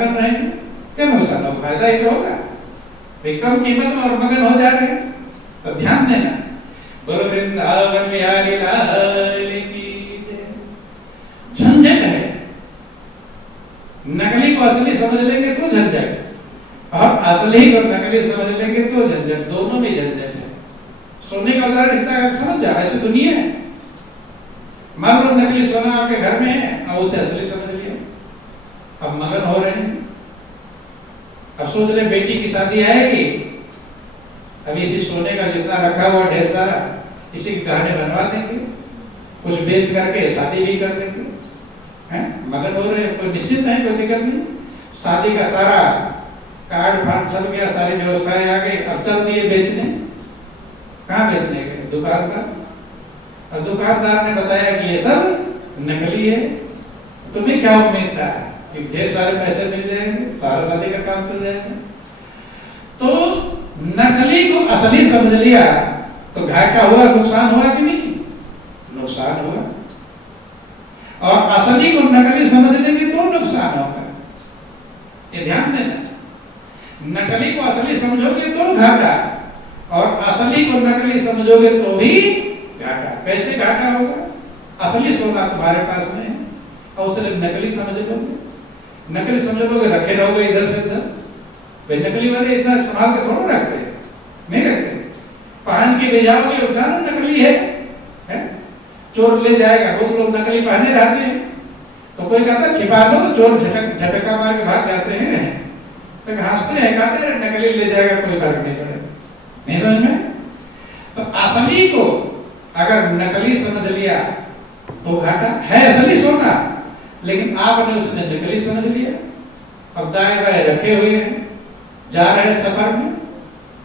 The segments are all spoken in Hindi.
रहेंगे, क्या नुकसान हो, फायदा ही तो होगा। कम कीमत में और मगन हो जा रहे हैं, तो ध्यान देना। बोलो वृंदावन बिहारी लाल की जय। झंझट है, नकली को असली समझ लेंगे तो झंझट, और असली को नकली समझ लेंगे तो झंझट, दोनों में झंझट है। सोने का उदाहरण इतना आप समझ जाओ, ऐसी दुनिया है। मान लो नकली सोना आपके घर में है और उसे असली समझ लिया, अब मगन हो रहे हैं। अब सोच रहे बेटी की शादी आएगी, अब इसी सोने का जितना रखा हुआ ढेर सारा इसी के गहने बनवा देंगे, कुछ बेच करके शादी भी कर देंगे, हैं? मगन हो रहे हैं, कोई निश्चित है, कोई दिक्कत नहीं। शादी का सारा कार्ड फार्ड चल गया, सारी व्यवस्थाएं आ गई, अब चल दिए बेचने। कहाँ बेचने गए? दुकानदार। और दुकानदार ने बताया कि ये सब नकली है। तुम्हें क्या उम्मीद था कि ढेर सारे पैसे मिल जाएंगे, सारा शादी का काम चल जाएगा? तो नकली को असली समझ लिया तो घाटा हुआ, नुकसान हुआ कि नहीं? नुकसान हुआ। और असली को नकली समझ लेंगे तो नुकसान होगा, ये ध्यान देना। नकली को असली समझोगे तो घाटा, और असली को नकली समझोगे तो भी घाटा। कैसे घाटा होगा? असली सोना तुम्हारे पास में है और उसे नकली समझ लोगे, नकली समझ लोगे, रखे रहोगे इधर से उधर। भाई नकली वाले इतना संभाल के थोड़ा रखते, नहीं रखते। पहन के ले जाओगे उतना नकली है? चोर ले जाएगा, बहुत लोग नकली पहने रहते हैं, तो कोई कहता छिपा दो, चोर झटका मार के भाग जाते हैं, तो हंसते हैं, कहते हैं नकली ले जाएगा, कोई फर्क नहीं पड़ेगा। नहीं समझ में? तो असली को अगर नकली समझ लिया तो घाटा है। असली सोना, लेकिन आपने उसने नकली समझ लिया। अब दाएं बाएं रखे हुए हैं, जा रहे हैं सफर में,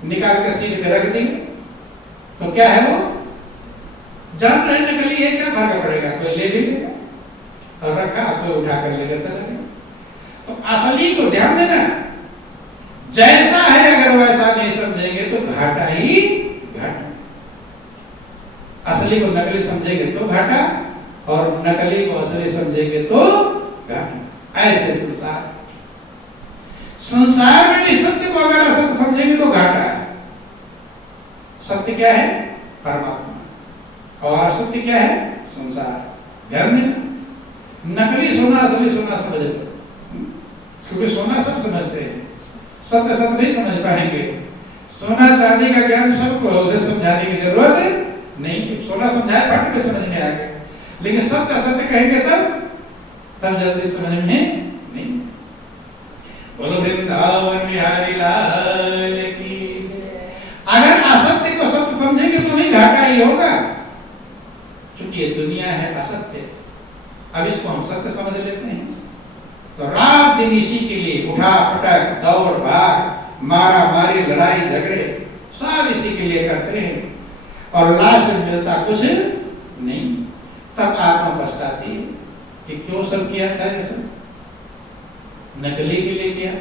निकाल के सीट पे रख दिए, तो क्या है वो? जान रहे नकली है, क्या फर्क पड़ेगा? कोई ले भी लेगा और रखा, कोई उठा कर लेकर चला गया। तो असली को ध्यान देना, जैसा है अगर वैसा नहीं समझेंगे तो घाटा ही घाटा। असली को नकली समझेंगे तो घाटा, और नकली को असली समझेंगे तो घाटा। ऐसे संसार में भी सत्य को अगर असत्य समझेंगे तो घाटा है। सत्य क्या है? परमात्मा, और असत्य क्या है? संसार। ध्यान में, नकली सोना असली सोना समझ लो, क्योंकि सोना सब समझते हैं, सत्य सत्य नहीं समझ पाएंगे। सोना चांदी का ज्ञान सबको, उसे समझाने की जरूरत नहीं। सोना समझाए फट के समझ में आ गया, लेकिन सत्य असत्य कहेंगे तब जल्दी समझ में नहीं। बोलो वृंदावन बिहारी लाल की। अगर असत्य को सत्य समझेंगे तो भी घाटा ही होगा, क्योंकि ये दुनिया है असत्य। अब इसको हम सत्य समझ लेते हैं तो रात दिन इसी के लिए उठा पटक, दौड़ भाग, मारा मारी, लड़ाई झगड़े सब इसी के लिए करते हैं, और लास्ट में मिलता कुछ नहीं। तब आत्मा पछताती है कि क्यों सब किया था ये सब, नकली के लिए किया।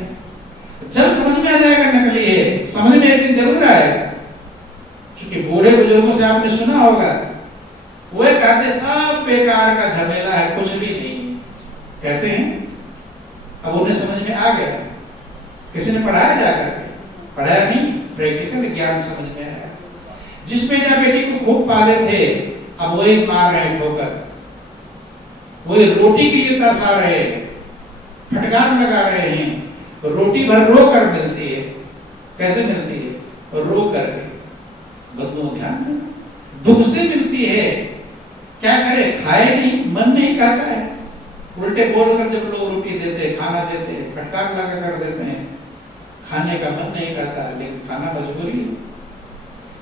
जब समझ में आ जाएगा नकली है, समझ में एक दिन जरूर आएगा। क्योंकि बूढ़े बुजुर्गों से आपने सुना होगा, वो कहते सब बेकार का झमेला है, कुछ भी नहीं कहते हैं। अब उन्हें समझ में आ गया, किसी ने पढ़ाया जाकर, पढ़ाया नहीं, प्रैक्टिकल ज्ञान समझ में आया। जिस बेटा बेटी को खूब पाले थे, अब वही मार रहे ठोकर, वही रोटी के लिए तरसा रहे हैं, फटकार लगा रहे हैं। तो रोटी भर रो कर मिलती है, कैसे मिलती है? रो करके। बदलो ध्यान में, दुख से मिलती है। क्या करे? खाए नहीं, मन नहीं कहता है, उल्टे बोल कर जब लोग रोटी देते, खाना देते, फटकार लगा कर देते हैं, खाने का मन नहीं कहता, लेकिन खाना मजबूरी है।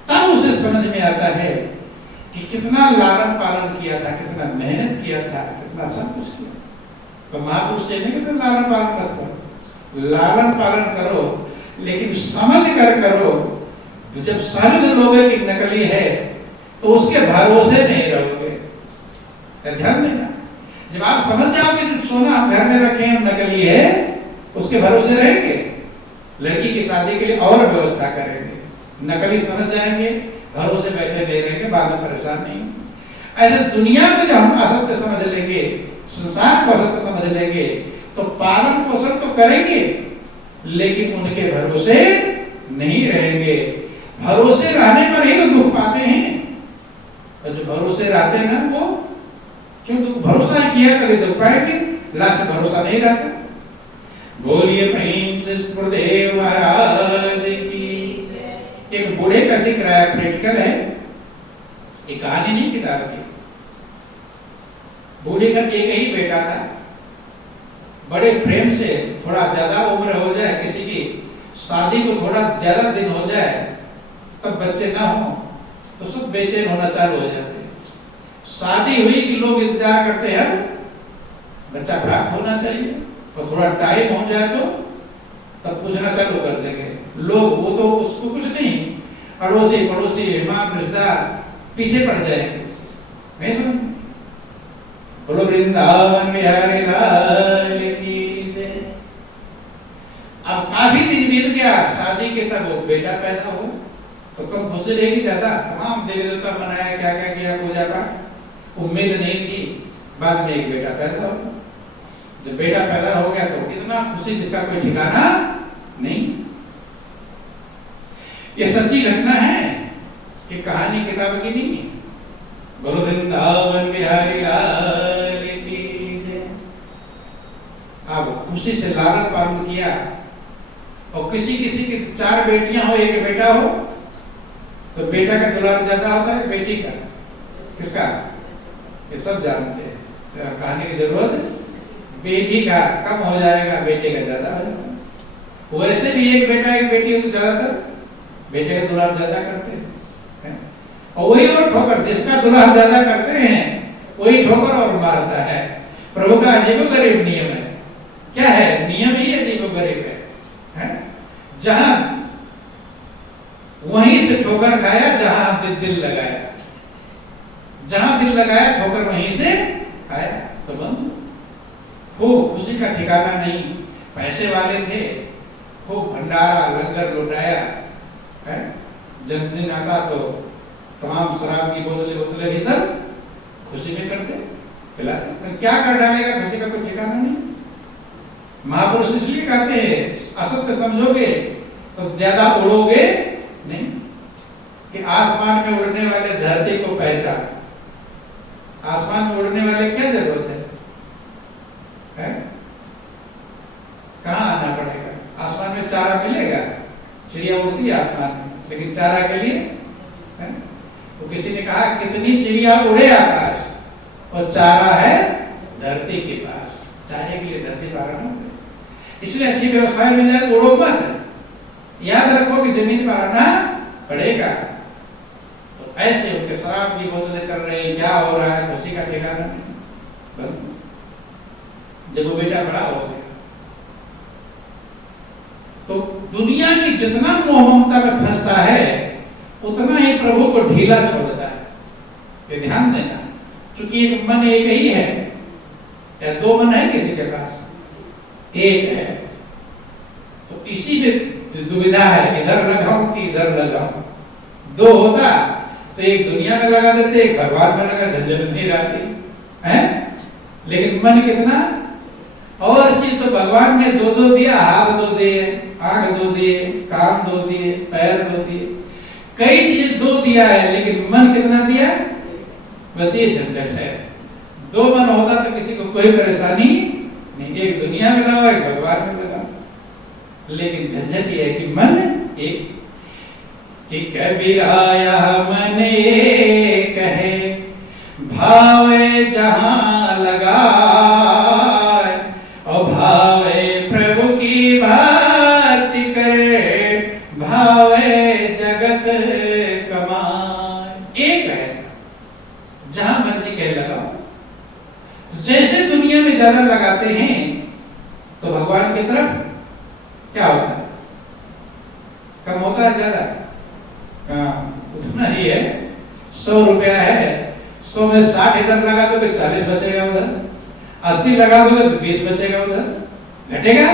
तब उसे समझ में आता है कि कितना लालन पालन किया था, कितना मेहनत किया था, कितना सब कुछ किया। तो महापुरुष कहते हैं लालन पालन मत करो, लालन पालन करो, लेकिन समझ कर करो। तो जब समझ लोगे कि नकली है तो उसके भरोसे नहीं रहोगे। ध्यान देना, जब आप समझ जाओगे कि सोना हम घर में रखे हैं नकली है, उसके भरोसे रहेंगे। लड़की की शादी के लिए और व्यवस्था करेंगे, नकली समझ जाएंगे, घरों से बैठे दे देंगे, बाद में परेशान नहीं। ऐसे दुनिया को जब हम असत्य समझ लेंगे, संसार को असत्य समझ लेंगे, तो पालन पोषण तो करेंगे लेकिन उनके भरोसे नहीं रहेंगे। भरोसे रहने पर ही तो दुख पाते हैं। और जो भरोसे रहते हैं ना वो क्यों दुख, भरोसा किया तभी दुख पाएंगे, लास्ट में भरोसा नहीं रहता। बोलिए प्रेम से गुरुदेव महाराज की। एक बूढ़े का जिक्र है, प्रैक्टिकल है, एक कहानी नहीं किताब की। बूढ़े का एक ही बेटा था, बड़े प्रेम से थोड़ा ज्यादा उम्र हो जाए किसी की, शादी को थोड़ा ज्यादा दिन हो जाए तब बच्चे ना हो तो सब बेचैन होना चालू हो जाते हैं। शादी हुई कि लोग इंतजार करते हैं बच्चा प्राप्त होना चाहिए, और थोड़ा टाइम हो जाए तो तब पूछना चालू कर देंगे लोग। वो तो उसको कुछ नहीं, अड़ोसी पड़ोसी मेहमान रिश्तेदार पीछे पड़ जाएंगे, नहीं समझ। बोलो वृंदावन बिहारी लाल की जय। अब काफी दिन बीत गया शादी के, तब वो बेटा पैदा हुआ तो कम खुशी रहेगी ज्यादा। तमाम देवी देवता मनाया, क्या क्या किया, पूजा पाठ, उम्मीद नहीं थी। बाद में एक बेटा पैदा हुआ। जब बेटा पैदा हो गया तो इतना खुशी जिसका कोई ठिकाना नहीं। ये सच्ची घटना है, ये कहानी किताब की नहीं है। बोलो वृंदावन बिहारी लाल की जय। अब खुशी से लालन पालन किया, और किसी किसी की 4 बेटियां हो, एक बेटा हो, तो बेटा का दुलार ज्यादा होता है बेटी का, किसका? ये सब जानते हैं, कहानी की जरूरत है। बेटी का कम हो जाएगा, बेटे का ज्यादा हो जाएगा। वैसे भी एक बेटा एक बेटी हो तो ज्यादातर बेटे का दुलार ज्यादा करते हैं। और वही और ठोकर, जिसका दुलार ज्यादा करते हैं वही ठोकर और मारता है। प्रभु का अजीबोगरीब नियम है। क्या है? नियम ही अजीबोगरीब है। जहां वहीं से ठोकर खाया जहां दिल लगाया, जहां दिल लगाया ठोकर वहीं से खाया। तो बंद खूब खुशी का ठिकाना नहीं। पैसे वाले थे, खूब भंडारा लंगर लुटाया है। जन्मदिन आता तो तमाम शराब की बोतलें भी सब खुशी में करते पिलाते। क्या कर डालेगा, खुशी का कोई ठिकाना नहीं। महापुरुष इसलिए कहते हैं असत्य समझोगे तो ज्यादा उड़ोगे नहीं, कि आसमान में उड़ने वाले धरती को पहचान। आसमान में उड़ने वाले क्या जरूरत है? कहाँ आना पड़ेगा? आसमान में चारा मिलेगा? चिड़िया उड़ती है आसमान में, लेकिन चारा के लिए है? तो किसी ने कहा कितनी चिड़िया उड़े आकाश, और चारा है धरती के पास। चारे के लिए धरती पर आना, इसलिए अच्छी व्यवस्थाएं मिल जाए, उड़ो मत। याद रखो कि जमीन पर आना पड़ेगा। तो ऐसे उनके शराब की बोतलें चल रही, क्या हो रहा है, खुशी का ठिकाना नहीं। जब वो बेटा बड़ा हो गया तो दुनिया की जितना मोह ममता में फंसता है उतना ही प्रभु को ढीला छोड़ता है। ये ध्यान देना, क्योंकि एक मन एक ही है, या 2 मन है किसी के पास? एक है। तो इसी में दुविधा है, इधर लगाऊं कि इधर लगाऊं। 2 होता तो एक दुनिया में लगा देते, एक भगवान में लगा, झंझट नहीं रहती है। लेकिन मन कितना, और चीज तो भगवान ने 2 दिया, हाथ 2 दिए, आंख 2 दिए, कान 2 दिए, पैर 2 दिए, कई चीजें 2 दिया है, लेकिन मन कितना दिया? बस ये झंझट है। 2 मन होता तो किसी को कोई परेशानी नहीं, एक दुनिया में लगा, एक भगवान में लगा। लेकिन झंझट ये है कि मन एक, कि कबीराया मन एक है, भावे जहां लगाए, और भावे प्रभु की भक्ति करे, भावे जगत कमाए। एक है, जहां मर्जी कहे लगाओ। जैसे दुनिया में ज्यादा लगाते हैं तो भगवान की तरफ क्या होता है? कम होता है ज्यादा? उतना ही है। 100 रुपया है, 100 में 60 इधर लगा दोगे 40 बचेगा उधर, 80 लगा दोगे तो 20 बचेगा उधर, घटेगा?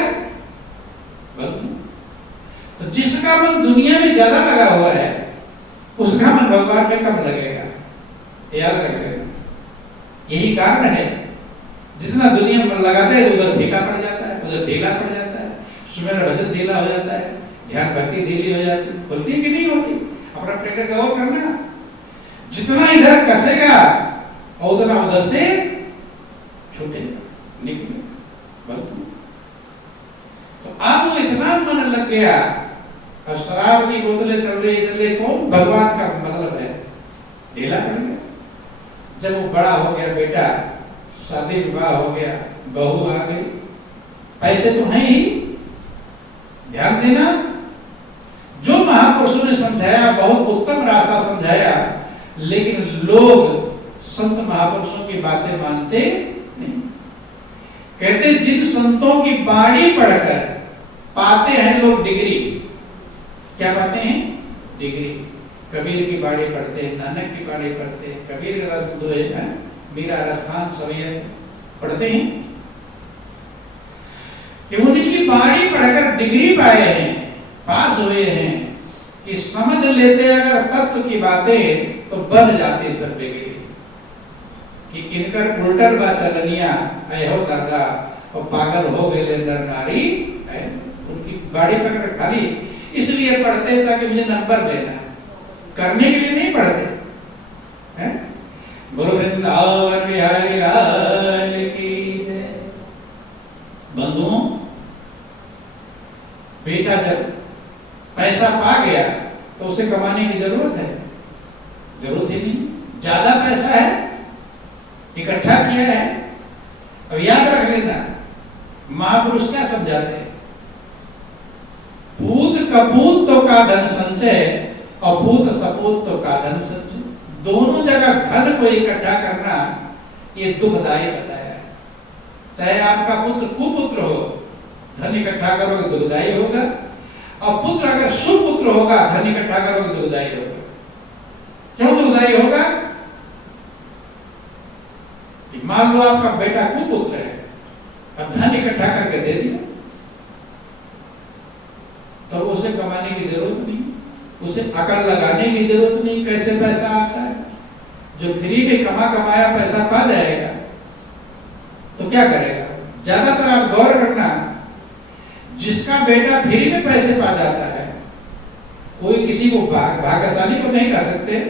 तो जिसका मन दुनिया में ज्यादा लगा हुआ है उसका मन भगवान में कम लगेगा। याद रखिएगा, यही कारण है जितना दुनिया में लगाते हैं उधर ढीला पड़ जाता है, उधर ढीला पड़ जाता है, सुमेर भजन ढीला हो जाता है, ध्यान भक्ति ढीली हो जाती है। बोलती है कि नहीं होती? अपना प्रैक्टिस गौर करना, जितना इधर कसेगा और उतना उधर से छूटेगा, निकलेगा। तो अब वो इतना मन लग गया, अब शराब की बोतलें चल रही कौन? भगवान का मतलब है, ढीला पड़ गया। जब वो बड़ा हो गया, बेटा शादी विवाह हो गया, बहू आ गई, पैसे तो हैं ही, ध्यान देना। जो महापुरुषों ने समझाया बहुत उत्तम रास्ता समझाया, लेकिन लोग संत महापुरुषों की बातें मानते नहीं। कहते जिन संतों की बाणी पढ़कर पाते हैं लोग डिग्री, क्या पाते हैं? डिग्री। कबीर की बाणी पढ़ते हैं, नानक की बाणी पढ़ते हैं, कबीर का दोहे है, मीरा रसखान सभी पढ़ते हैं कि उनकी बाणी पढ़कर डिग्री पाए हैं, पास हुए हैं, कि समझ लेते अगर तत्व की बातें तो बन जाती सब डिग्री। कि इनकर उल्टर बा चलनिया ऐ हो दादा और पागल हो गए नर नारी, उनकी बाणी पढ़कर खाली इसलिए पढ़ते ताकि मुझे नंबर लेना, करने के लिए नहीं पढ़ते हैं। बोलो वृंदावन बिहारी लाल की जय। बंधुओं, बेटा जब पैसा पा गया तो उसे कमाने की जरूरत है? जरूरत ही नहीं। ज्यादा पैसा है, इकट्ठा किया है। अब याद रख लेना, महापुरुष क्या समझाते हैं? पूत कपूत तो का धन संचय और पूत सपूत तो का धन संचय। दोनों जगह धन को इकट्ठा करना ये दुखदायी बताया है। चाहे आपका पुत्र कुपुत्र हो, धन इकट्ठा करोगे दुखदायी होगा, और पुत्र अगर सुपुत्र होगा, धन इकट्ठा करोगे दुखदायी होगा। क्यों दुखदायी होगा? मान लो आपका बेटा कुपुत्र है, अब धन इकट्ठा करके दे दिया, तो उसे कमाने की जरूरत नहीं, उसे अकल लगाने की जरूरत नहीं कैसे पैसा आता है। जो फ्री में कमाया पैसा पा जाएगा तो क्या करेगा? ज्यादातर आप गौर करना, जिसका बेटा फ्री में पैसे पा जाता है, कोई किसी को भाग्यशाली को नहीं कह सकते,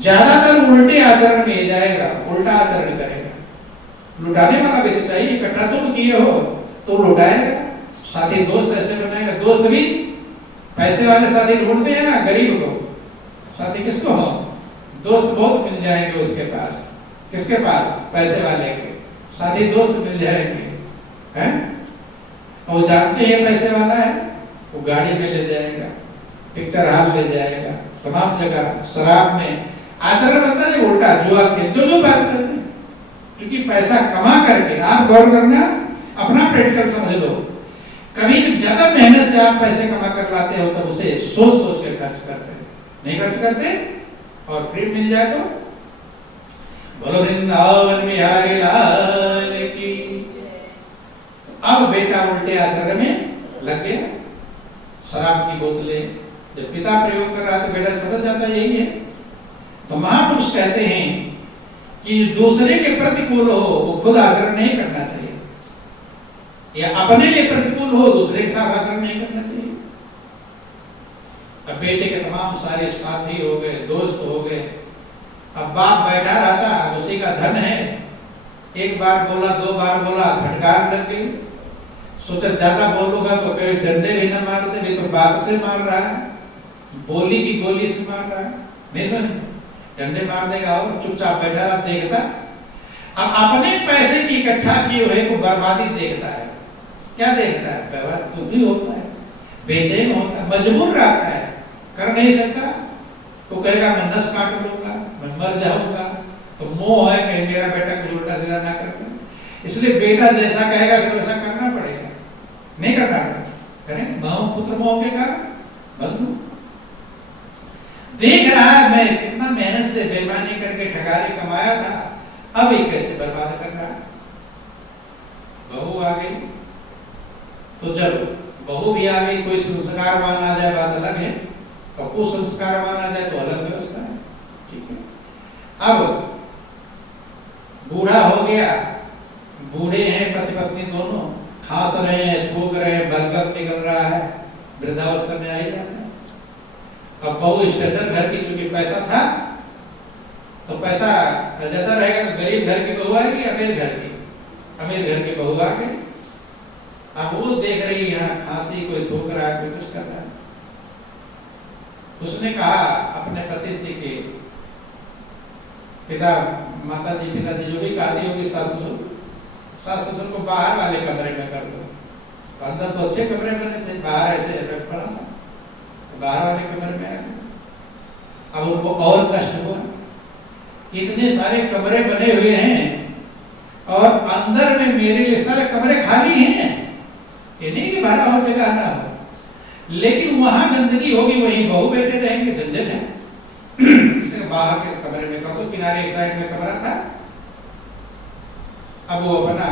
ज्यादातर उल्टे आचरण में जाएगा, उल्टा आचरण करेगा। लुटाने वाला भी तो चाहिए, इकट्ठा तो किए हो तो लुटाएगा। साथी दोस्त ऐसे बनाएगा, दोस्त भी पैसे वाले साथी ढूंढते हैं ना, गरीब को साथी किसको हो? दोस्त बहुत मिल जाएंगे उसके पास। किसके पास? पैसे वाले के साथी दोस्त मिल जाएंगे, हैं? और जानते हैं पैसे वाला है, वो गाड़ी में ले जाएगा, पिक्चर हॉल ले जाएगा, तमाम जगह शराब में। आचरण बनता है उल्टा, जुआ खेल, जो बात करते हैं, क्योंकि पैसा कमा करके। आप गौर करना, अपना प्रैक्टिकल समझ लो, कभी जब ज्यादा मेहनत से आप पैसे कमा कर लाते हो तब उसे सोच सोच के खर्च करते हैं, नहीं खर्च करते, और फिर मिल जाए तो बोलो वृंदावन बिहारी लाल की। अब बेटा उल्टे आचरण में लग गया। शराब की बोतलें जब पिता प्रयोग कर रहा तो बेटा समझ जाता यही है। तो महापुरुष कहते हैं कि दूसरे के प्रतिकूल हो वो खुद आचरण नहीं करना चाहिए, या अपने लिए प्रतिकूल हो दूसरे के साथ आचरण नहीं करना चाहिए। अब बेटे के तमाम सारे साथी हो गए, दोस्त हो गए, अब बाप बैठा रहता, उसी का धन है, एक बार बोला, दो बार बोला, फटकार लग गई, सोचा ज्यादा बोलूंगा तो कहीं डंडे भी ना मार दे, तो बात से मार रहा है, बोली की गोली से मार रहा है, नहीं सुन, डंडे मार देगा और चुपचाप बैठा रहा देखता। अब अपने पैसे की इकट्ठा किए हुए को बर्बादी देखता है, क्या देखता है? बर्बाद दुखी होता है, बेचैन होता है, मजबूर रहता है, कर नहीं सकता, तो कहेगा मैं नस काट लूंगा, मैं मर जाऊंगा, तो मोह है कहीं मेरा बेटा कुछ उल्टा सीधा ना करता, इसलिए बेटा जैसा कहेगा फिर वैसा करना पड़ेगा, नहीं करना पड़ेगा, करें मोह, पुत्र मोह के कारण बंधु देख रहा है मैं कितना मेहनत से बेईमानी करके ठगारी कमाया था, अब ये कैसे बर्बाद कर रहा है। बहू आ गई तो जब बहू भी आ गई, कोई संस्कारवान आ जाए बात अलग है, और कुसंस्कारवान आ जाए तो अलग व्यवस्था है, ठीक है। अब बूढ़ा हो गया, बूढ़े हैं पति पत्नी दोनों, खांस रहे हैं, थूक रहे हैं, बलगम निकल रहा है, वृद्धावस्था में आ ही जाते हैं। अब बहू स्टैंडर्ड घर की, चूंकि पैसा था तो पैसा ज्यादा रहेगा तो गरीब घर की बहू आएगी, अमीर घर की, अमीर घर की बहू आ गई। अब वो देख रही है यहाँ खांसी, कोई थूक रहा है, कोई कुछ कर रहा है। उसने कहा अपने पति से कि माताजी पिताजी जो भी कहती होगी सास ससुर को बाहर वाले कमरे में कर दो। अंदर तो अच्छे कमरे बने थे, बाहर ऐसे रख पड़ा था, बाहर वाले कमरे में आ गए। अब उनको और कष्ट हुआ, इतने सारे कमरे बने हुए हैं और अंदर में मेरे लिए सारे कमरे खाली हैं, ये नहीं कि भरा हो जगह ना हो, लेकिन वहां गंदगी होगी, वहीं बहू बैठे रहेंगे, झंझट है। इसने बाहर के कमरे में कर दो, किनारे एक साइड में कमरा था। अब वो अपना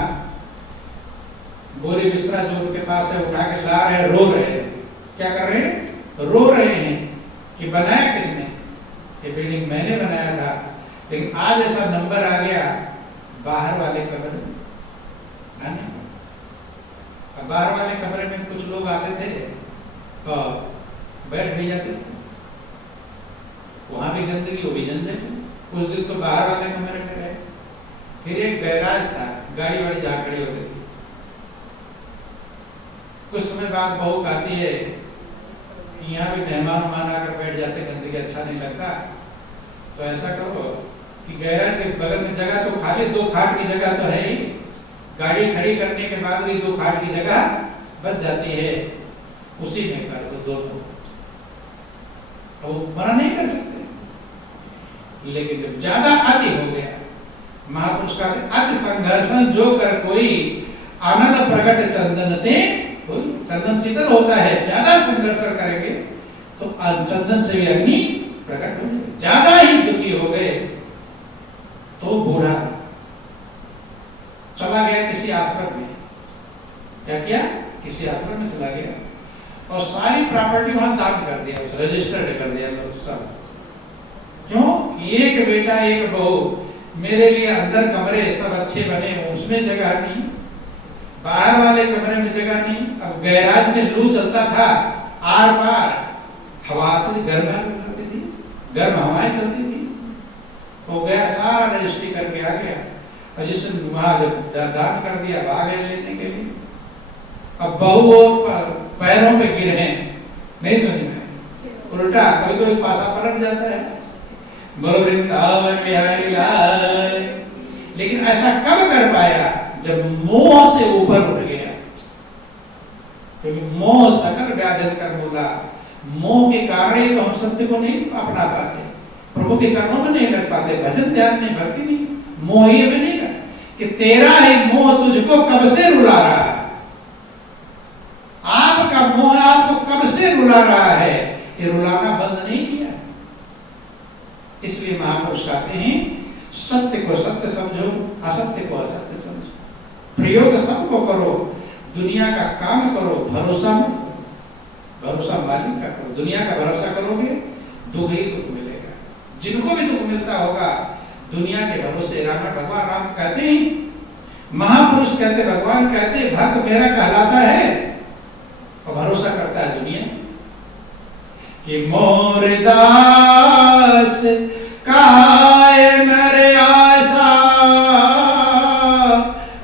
बोरी बिस्तरा जो उनके पास है उठा के ला रहे हैं, रो रहे हैं। क्या कर रहे हैं? रो रहे हैं कि बनाया किसने? ये बिल्डिंग मैंने बनाया था, लेकिन आज ऐसा नंबर आ गया बाहर वाले कमरे में आने। अब बाहर वाले कमरे में कुछ लोग आते थे तो बैठ भी जाते थे, वहां भी गंदगी, वो भी झंझट। कुछ दिन तो बाहर वाले कमरे में रहे। फिर एक गैराज था, गाड़ी वाड़ी जहाँ खड़ी होती थी। कुछ समय बाद बहू कहती है कि यहाँ भी मेहमान आकर बैठ जाते, गंदगी अच्छा नहीं लगता, तो ऐसा करो कि गैराज के बगल में जगह तो खाली, 2 खाट की जगह तो है ही, गाड़ी खड़ी करने के बाद भी 2 खाट की जगह बच जाती है, उसी में कर दो दोनों। तो मना नहीं कर सकते, लेकिन जब ज्यादा अति हो गया, महापुरुष का अति संघर्षण जो कर कोई आनंद प्रकट चंदनते कोई। चंदन शीतल होता है, ज्यादा संघर्षण करेंगे तो चंदन से भी अग्नि प्रकट हो जाएगी। ज्यादा ही दुखी हो गए तो बूढ़ा चला गया किसी आश्रम में। क्या किया? किसी आश्रम में चला गया और सारी प्रॉपर्टी वहां दान कर दिया, उस रजिस्टर्ड कर दिया सब। क्यों? एक बेटा एक बहू, मेरे लिए अंदर कमरे सब अच्छे बने, उसमें जगह नहीं, बाहर वाले कमरे में जगह नहीं। अब गैराज में लू चलता था, आर पार हवा आती थी, गर्म चलती थी, गर्म हवाएं चलती थी। तो गया, सारा रजिस्ट्री करके आ गया और जिसने वहां दान कर दिया, भाग लेने के लिए। अब बहू पैरों पे गिरे, नहीं समझ में, उल्टा कोई कोई पासा पलट जाता है, बोलो वृंदावन बिहारी लाल। लेकिन ऐसा कब कर पाया? जब मोह से ऊपर उठ गया। क्योंकि मोह सकल व्याधि कर बोला, मोह के कारण ही तो हम सत्य को नहीं अपना पाते, प्रभु के चरणों में नहीं लग पाते, भजन ध्यान नहीं, भक्ति नहीं, मोह ये में नहीं कर कि तेरा ही मोह तुझको कब से रुला रहा है। आपका मोह आपको कब से रुला रहा है, ये रुलाना बंद नहीं किया। इसलिए महापुरुष कहते हैं सत्य को सत्य समझो, असत्य को असत्य समझो, प्रयोग सबको करो, दुनिया का काम करो, भरोसा मालिक का करो। दुनिया का भरोसा करोगे दुख ही दुख मिलेगा। जिनको भी दुख मिलता होगा दुनिया के भरोसे। भगवान राम कहते हैं, महापुरुष कहते, भगवान कहते, भक्त मेरा कहलाता है और भरोसा करता है दुनिया कि मोर दास कहाए नरे आशा,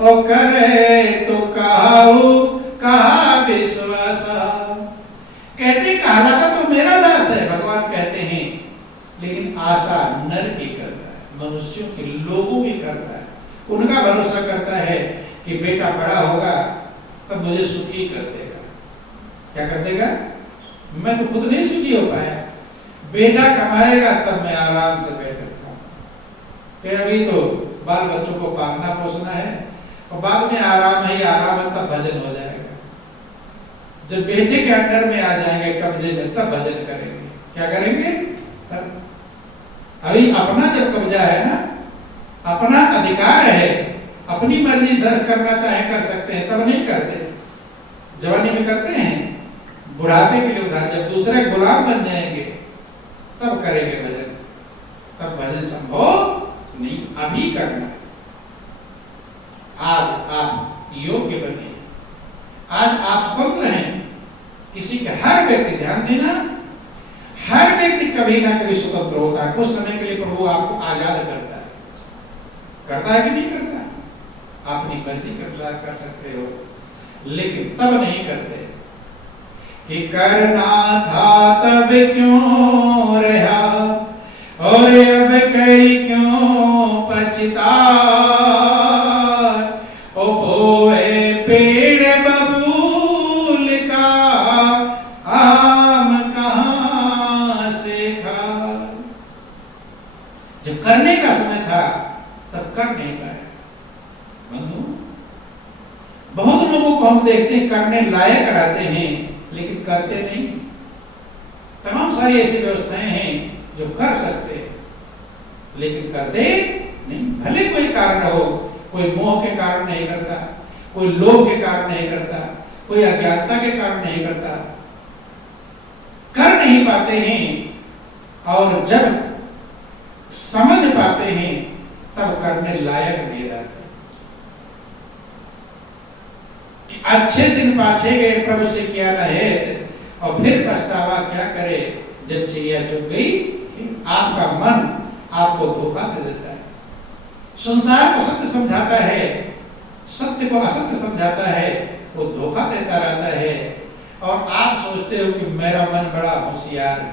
ओ करे तो कहा विश्वासा। कहते कहलाता तो मेरा दास है, भगवान कहते हैं, लेकिन आशा नर की करता है, मनुष्यों की, लोगों की करता है। उनका भरोसा करता है कि बेटा बड़ा होगा तब मुझे सुखी कर देगा। क्या कर देगा? मैं तो खुद नहीं सुखी हो पाया, बेटा कमाएगा तब मैं आराम से बैठ सकता हूँ। फिर अभी तो बाल बच्चों को पालना पोसना है और बाद में आराम ही आराम है, तब भजन हो जाएगा। जब बेटे के अंडर में आ जाएंगे कब्जे में, तब भजन करेंगे। क्या करेंगे? तब अभी अपना जब कब्जा है ना, अपना अधिकार है, अपनी मर्जी से करना चाहे कर सकते हैं, तब नहीं करते। जवानी में करते हैं, बुढ़ापे के लिए उधार, जब दूसरे गुलाम बन जाएंगे तब करेंगे भजन। तब भजन संभव नहीं, अभी करना, आज आप योग्य बने, आज आप स्वतंत्र हैं। किसी के हर व्यक्ति, ध्यान देना, हर व्यक्ति कभी ना कभी स्वतंत्र होता है। कुछ समय के लिए प्रभु आपको आजाद करता है कि नहीं करता? आप अपनी मर्जी के अनुसार कर सकते हो, लेकिन तब नहीं करते कि करना था तब क्यों रहा और अब कई क्यों पछता। ओ बोए पेड़ बबूल का आम कहां से खा। जब करने का समय था तब कर नहीं पाया। बंधु, बहुत लोगों को हम देखते हैं करने लायक रहते हैं लेकिन करते नहीं। तमाम सारी ऐसी व्यवस्थाएं हैं जो कर सकते हैं लेकिन करते नहीं। भले कोई कारण हो, कोई मोह के कारण नहीं करता, कोई लोभ के कारण नहीं करता, कोई अज्ञानता के कारण नहीं करता, कर नहीं पाते हैं और जब समझ पाते हैं तब करने लायक नहीं रहते। कि अच्छे दिन पाछे गए प्रभु से किया ना है और फिर पछतावा क्या करे जब चिड़िया चुग गई। आपका मन आपको धोखा दे देता है, संसार को सत्य समझाता है, सत्य को असत्य समझाता है, वो धोखा देता रहता है और आप सोचते हो कि मेरा मन बड़ा होशियार है।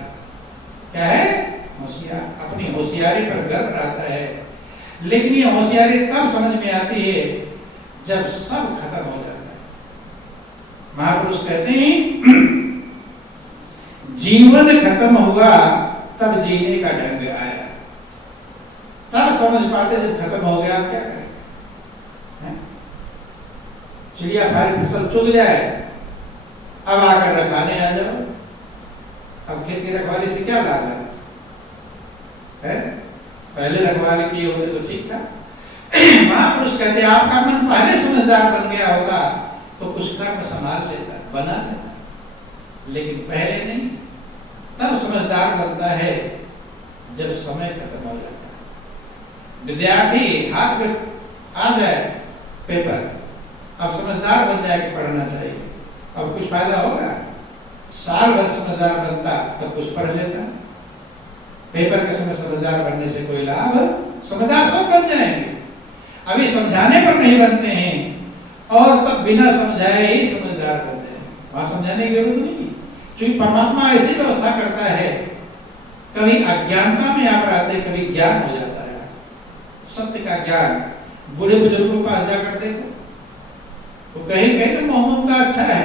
क्या है? होशियार। अपनी होशियारी पर गर्व रहता है, लेकिन ये होशियारी तब समझ में आती है जब सब खत्म हो जाता है। महापुरुष कहते हैं जीवन खत्म हुआ तब जीने का ढंग आया। तब समझ पाते जब खत्म हो गया क्या करें। चिड़िया फारी फिसल चुग जाए, अब आकर रखाने आ जाओ, अब खेत की रखवाली से क्या लाभ है? पहले रखवाली किए होते तो ठीक था। महापुरुष कहते आपका मन पहले समझदार बन गया होता तो कुछ कर्म संभाल लेता, बना लेता, लेकिन पहले नहीं। तब समझदार बनता है जब समय खत्म हो जाता है। विद्यार्थी हाथ में आ जाए पेपर, अब समझदार बन जाए कि पढ़ना चाहिए, अब कुछ फायदा होगा? साल भर समझदार बनता तब कुछ पढ़ लेता। पेपर के समय समझदार बनने से कोई लाभ? समझदार सब बन जाएंगे, अभी समझाने पर नहीं बनते हैं और तब बिना समझाए ही समझदार बनते हैं। वहां समझाने की जरूरत नहीं, क्योंकि परमात्मा ऐसी व्यवस्था करता है। कभी अज्ञानता में आप रहते, कभी ज्ञान हो जाता है, सत्य का ज्ञान। बूढ़े बुजुर्गों के पास जाकर देखो, तो कहीं तो मोहम्मद का अच्छा है,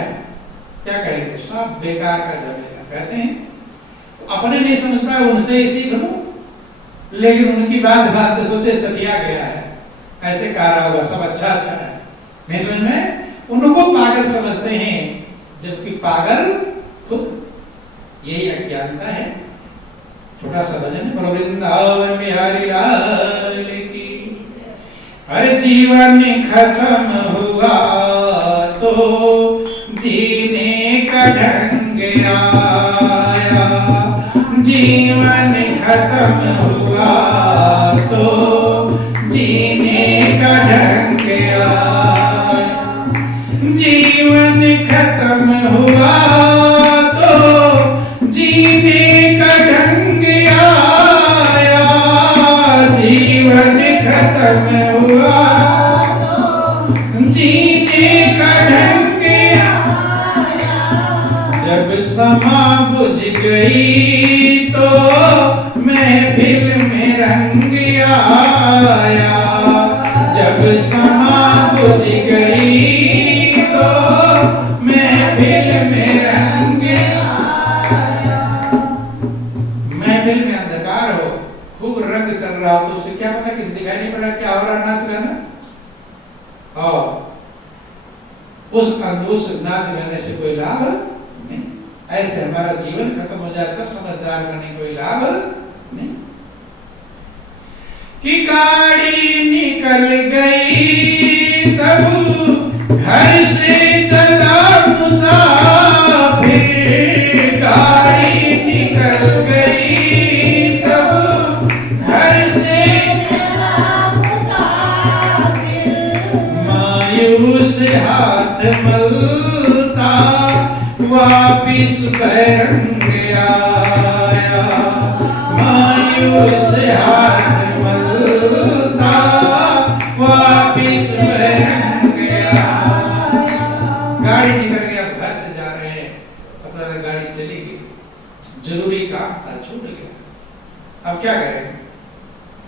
क्या कहेंगे? सब बेकार का झमेला कहते हैं। तो अपने नहीं समझ पाए, उनसे ही सीख लो, लेकिन उनकी बात बात सोचे सटिया गया है, ऐसे कहा रहा होगा सब अच्छा है, नहीं समझ में। उनको पागल समझते हैं, जबकि पागल खुद। यही अज्ञानता है। छोटा सा भजन, वृंदावन बिहारी लाल की। अरे जीवन खत्म हुआ तो जीने का ढंग आया, जीवन खत्म हुआ तो जीने का ढंग आया, जीवन खत्म हुआ तो जीने का ढंग आया, जीवन खत्म हुआ तो जीने का ढंग आया। जब समा बुझ गई तो महफिल में रंग आया, जब समा बुझ गई तो महफिल में रंग आया। महफिल में अंधकार हो, खूब रंग चल रहा हो, तो उससे क्या पता, किसी दिखाई नहीं पड़ा क्या हो रहा नाच गाना। और उस नाच गाने से कोई लाभ नहीं। ऐसे हमारा जीवन खत्म हो जाए तब समझदार करने कोई लाभ नहीं। कि गाड़ी निकल गई तब घर से चला मुसाफिर, गाड़ी निकल गई तब घर से चला मुसाफिर, वापिस बहिरंग आया, मायूस हाथ मलता वापिस बहिरंग आया। गाड़ी निकल गई, अब घर से जा रहे हैं, पता है गाड़ी चली गई, जरूरी काम था छूट गया। अब क्या करें?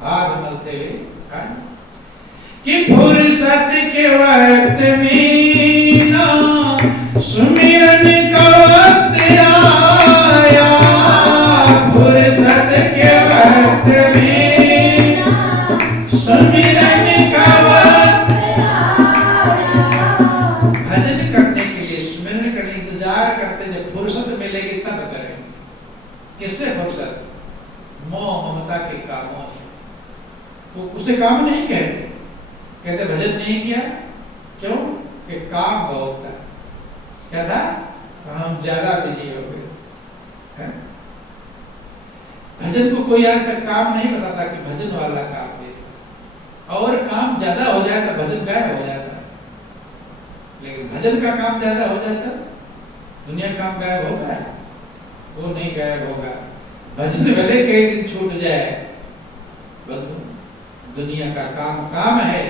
हाथ मलते हुए कि फुर्सत के वक्त में ना सुमिरन का वक्त आया, फुर्सत के वक्त में सुमिरन का वक्त आया। भजन करने के लिए, सुमिरन करने इंतजार करते, जब फुर्सत मिलेगी तब करें। किससे फुर्सत? मोह ममता के कामों से। तो उसे काम नहीं कहते, कहते भजन नहीं किया, क्यों? कि काम बहुत था। क्या था? हम ज्यादा बिजी हो गए। भजन को कोई आज तक काम नहीं बताता कि भजन वाला काम है, और काम ज्यादा हो जाए तो भजन गायब हो जाता। लेकिन भजन का काम ज्यादा हो जाता, दुनिया का काम गायब होता है? वो नहीं गायब होगा। भजन भले कई दिन छूट जाए, दुनिया का काम काम है।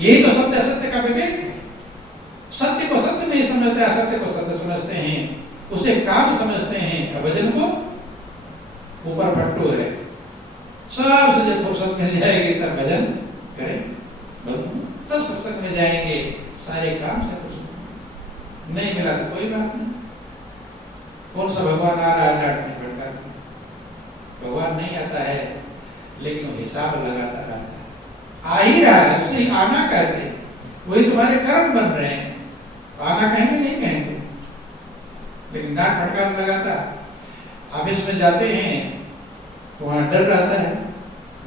यही तो सत्य असत्य का विवेक है। सत्य को सत्य नहीं समझते, असत्य को सत्य समझते हैं, उसे काम समझते हैं। भजन को ऊपर फट्टू है। सबसे जब फुर्सत मिल जाएगी तब भजन करें, तब सत्संग में जाएंगे, सारे काम से फुर्सत। नहीं मिला तो कोई बात नहीं। कौन सा भगवान आ रहा है डांटने पड़ता है? भगवान नहीं आता है, लेकिन वो हिसाब लगाता रहता है। आ ही रहा है, उसे आना कहते, वही तुम्हारे कर्म बन रहे हैं। आना कहेंगे नहीं कहेंगे, लेकिन डांट फटकार लगाता। ऑफिस में जाते हैं तो वहां डर रहता है,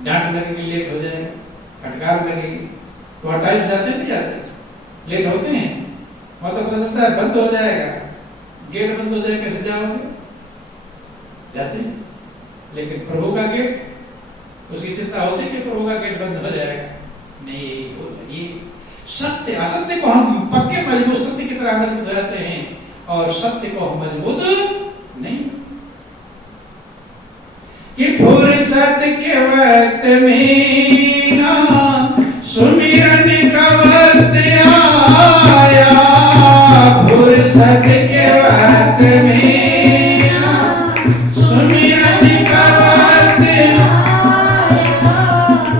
डांट लगेगी, लेट हो जाएगा, फटकार लगेगी। तो वहां टाइम जाते नहीं जाते, लेट होते हैं, वहां तो पता चलता है बंद हो जाएगा, गेट बंद हो जाएगा, कैसे जाओगे? जाते हैं। लेकिन प्रभु का गेट, उसकी चिंता होती है कि प्रभु का गेट बंद हो जाएगा। नहीं, ये सत्य असत्य को हम पक्के मजबूत सत्य की तरह मजबूत हो जाते हैं, और सत्य को हम मजबूत नहीं। कि फुर्सत के वक्त में ना सुमिरन का वक्त आया, फुर्सत के वक्त में ना सुमिरन का वक्त आया।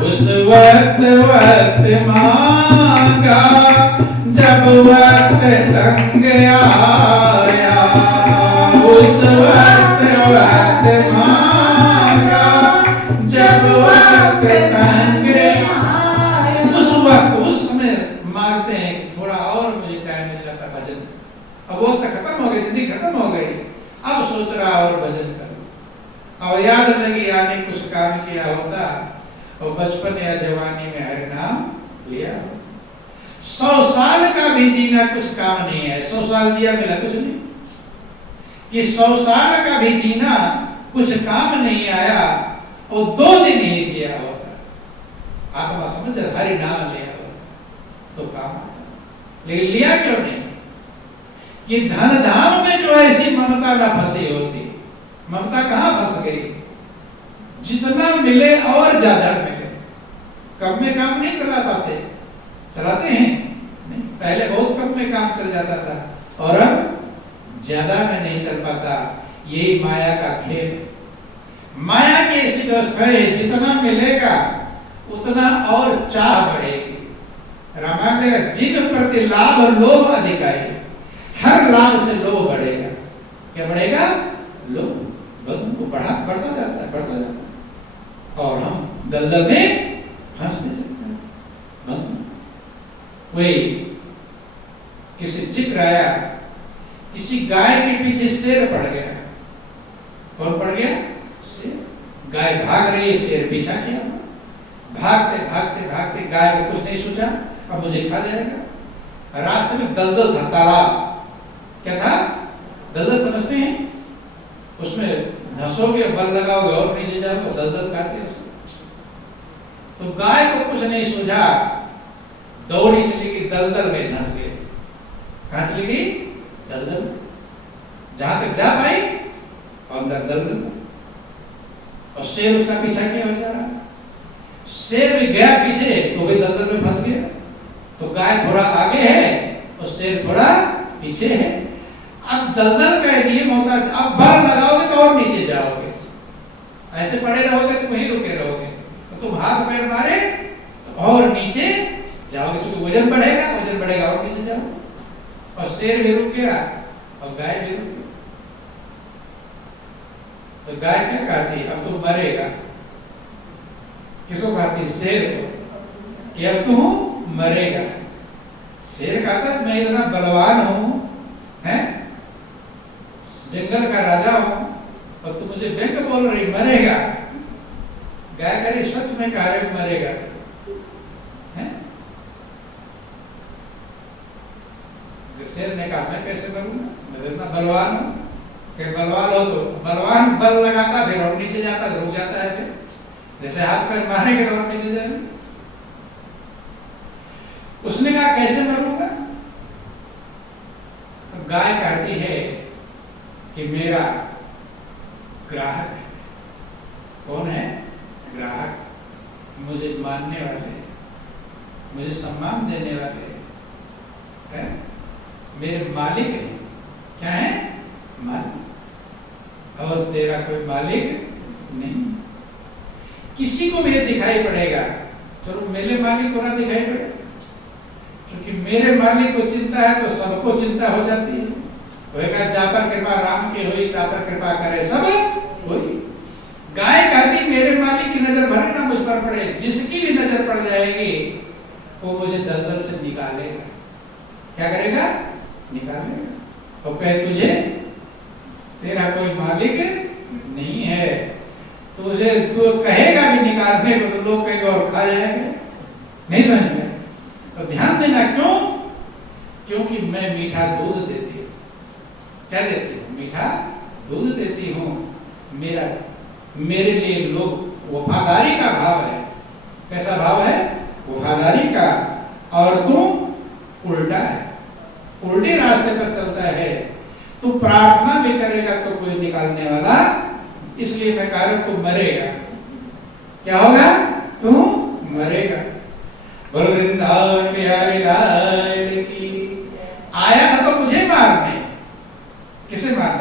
उस वक्त वक्त मांगा जब वक्त तंग आया, उस वक्त वक्त मांगा जब वक्त तंग आया। उस वक्त, उस समय मांगते हैं थोड़ा और मुझे टाइम मिल जाता भजन। अब वो तो खत्म हो गई, जिंदगी खत्म हो गई, अब सोच रहा और भजन करूं। और याद लगी आने कुछ काम किया होता, और बचपन या जवानी में हरि नाम लिया। 100 साल का भी जीना कुछ काम नहीं है। 100 साल जिया मिला कुछ नहीं, कि 100 साल का भी जीना कुछ काम नहीं आया, और 2 दिन ही जिया होता। आत्मा समझ हरि नाम लिया होता तो काम आता, लेकिन लिया क्यों नहीं? कि धन धाम में जो ऐसी ममता न फंसी होती। ममता कहां फंस गई? जितना मिले और ज्यादा मिले। कम में काम नहीं चला पाते, चलाते हैं नहीं। पहले बहुत कम में काम चल जाता था, और अब ज्यादा में नहीं चल पाता। यही माया का खेल। माया की ऐसी व्यवस्था है, जितना मिलेगा उतना और चाह बढ़ेगी। रामायण देगा, जिन प्रति लाभ लोभ अधिक आए, हर लाभ से लोभ बढ़ेगा। क्या बढ़ेगा? लोभ। को बढ़ता जाता है, बढ़ता जाता है, और हम दलदल में फंसते जाते हैं। वही किसी जिक्र आया, किसी गाय के पीछे शेर पड़ गया। कौन पड़ गया? शेर। गाय भाग रही है, शेर पीछा किया। भागते भागते भागते गाय को कुछ नहीं सोचा, अब मुझे खा जाएगा। रास्ते में दलदल था, तालाब। क्या था? दलदल समझते हैं? उसमें धंसोगे, बल लगाओगे और नीचे जाओगे, दलदल काटते हैं उसको। तो गाय को कुछ नहीं सूझा, दौड़ी चली गई, दलदल में धंस गई। कहां चली गई? दलदल। जहां तक जा पाई और अंदर दलदल, और शेर उसका पीछा किया हो जा रहा। शेर भी गया पीछे तो भी दलदल में फंस गया। तो गाय थोड़ा आगे है और शेर थोड़ा पीछे है। अब दलदल का नियम होता है, अब बल लगाओगे तो और नीचे जाओगे, ऐसे पड़े रहोगे तो वहीं रुके रहोगे। तो तुम हाथ पैर मारे तो और नीचे जाओगे, क्योंकि वजन बढ़ेगा और नीचे जाओ। और शेर भी रुक गया और गाय भी रुक गई। तो गाय क्या कहती है, अब तुम मरेगा। किसको कहती है? शेर को, कि अब तू मरेगा। शेर कहता है मैं इतना बलवान हूं, हैं, जंगल का राजा हूं, और तू मुझे व्यंग बोल रही मरेगा। गाय कह रही सच में कह रहे मरेगा, हैं? शेर ने कहा मैं कैसे मरूंगा, मैं इतना बलवान हूं। कि बलवान हो तो बलवान बल लगाता फिर और नीचे जाता, रुक जाता है फिर, जैसे हाथ पैर मारेंगे तो और नीचे जाएंगे। उसने कहा कैसे मरूंगा? तो गाय कहती है कि मेरा ग्राहक है। कौन है? ग्राहक, मुझे मानने वाले, मुझे सम्मान देने वाले है, मेरे मालिक है। क्या है? मालिक। और तेरा कोई मालिक नहीं। किसी को भी दिखाई पड़ेगा, चलो मेरे मालिक को ना दिखाई पड़े, क्योंकि मेरे मालिक को चिंता है तो सबको चिंता हो जाती है। होएगा जा पर कृपा राम की हुई, ता पर कृपा करे सब हुई। गाय कहती मेरे मालिक की नजर भले ना मुझ पर पड़े, जिसकी भी नजर पड़ जाएगी वो मुझे दलदल से निकालेगा। क्या करेगा? निकालेगा। तो कहे तुझे तेरा कोई मालिक नहीं है, तुझे तो कहेगा भी निकालने को तो लोग कहेंगे और खा जाएंगे। नहीं समझ में? तो ध्यान देना, क्यों? क्योंकि मैं मीठा दूध देती हूँ। क्या देती हूँ? मीठा दूध देती हूँ। मेरे लिए लोग वफादारी का भाव है। कैसा भाव है? वफादारी का। और तू उल्टा है, उल्टे रास्ते पर चलता है। तू प्रार्थना भी करेगा तो कोई निकालने वाला, इसलिए मैं कह रहा हूं तू मरेगा। क्या होगा? तू मरेगा। बोलो वृंदावन बिहारी लाल की। आया था तो मुझे मारने,